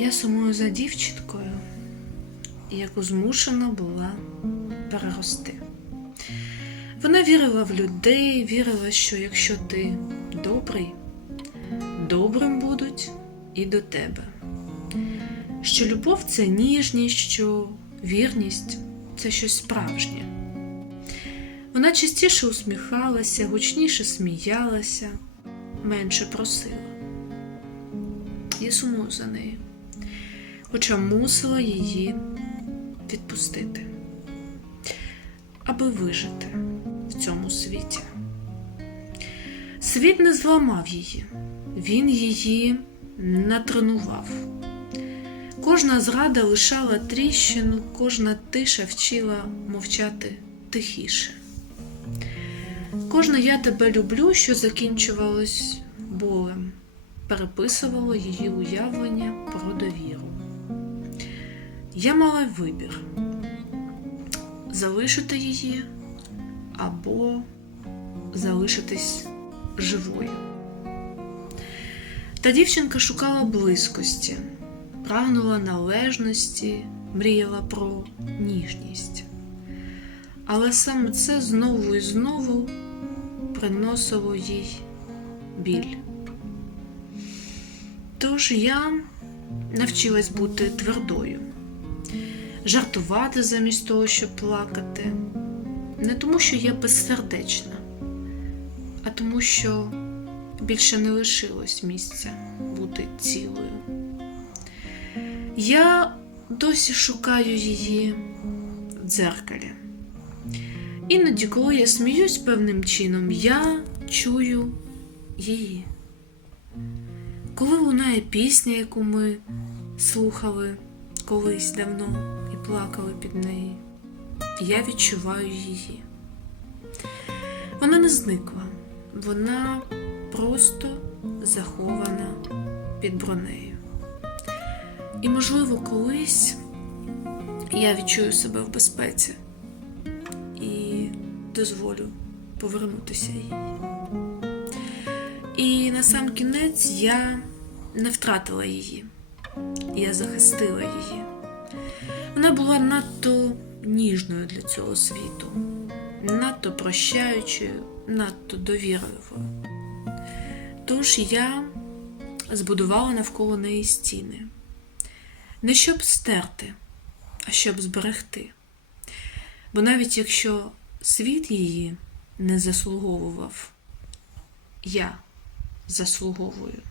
Я сумую за дівчинкою, яку змушена була перерости. Вона вірила в людей, вірила, що якщо ти добрий, добрим будуть і до тебе. Що любов це ніжність, що вірність це щось справжнє. Вона частіше усміхалася, гучніше сміялася, менше просила. Я сумую за нею, хоча мусила її відпустити, аби вижити в цьому світі. Світ не зламав її, він її натренував. Кожна зрада лишала тріщину, кожна тиша вчила мовчати тихіше. Кожна я тебе люблю, що закінчувалось болем, переписувало її уявлення про довіру. Я мала вибір залишити її або залишитись живою. Та дівчинка шукала близькості, прагнула належності, мріяла про ніжність. Але саме це знову і знову приносило їй біль. Тож я навчилась бути твердою, жартувати замість того, щоб плакати, не тому, що я безсердечна, а тому, що більше не лишилось місця бути цілою. Я досі шукаю її в дзеркалі. Іноді, коли я сміюсь певним чином, я чую її. Коли лунає пісня, яку ми слухали колись давно плакали під неї, я відчуваю її. Вона не зникла, вона просто захована під бронею. І, можливо, колись я відчую себе в безпеці і дозволю повернутися їй. І на сам кінець я не втратила її, я захистила її. Вона була надто ніжною для цього світу, надто прощаючою, надто довірливою. Тож я збудувала навколо неї стіни. Не щоб стерти, а щоб зберегти. Бо навіть якщо світ її не заслуговував, я заслуговую.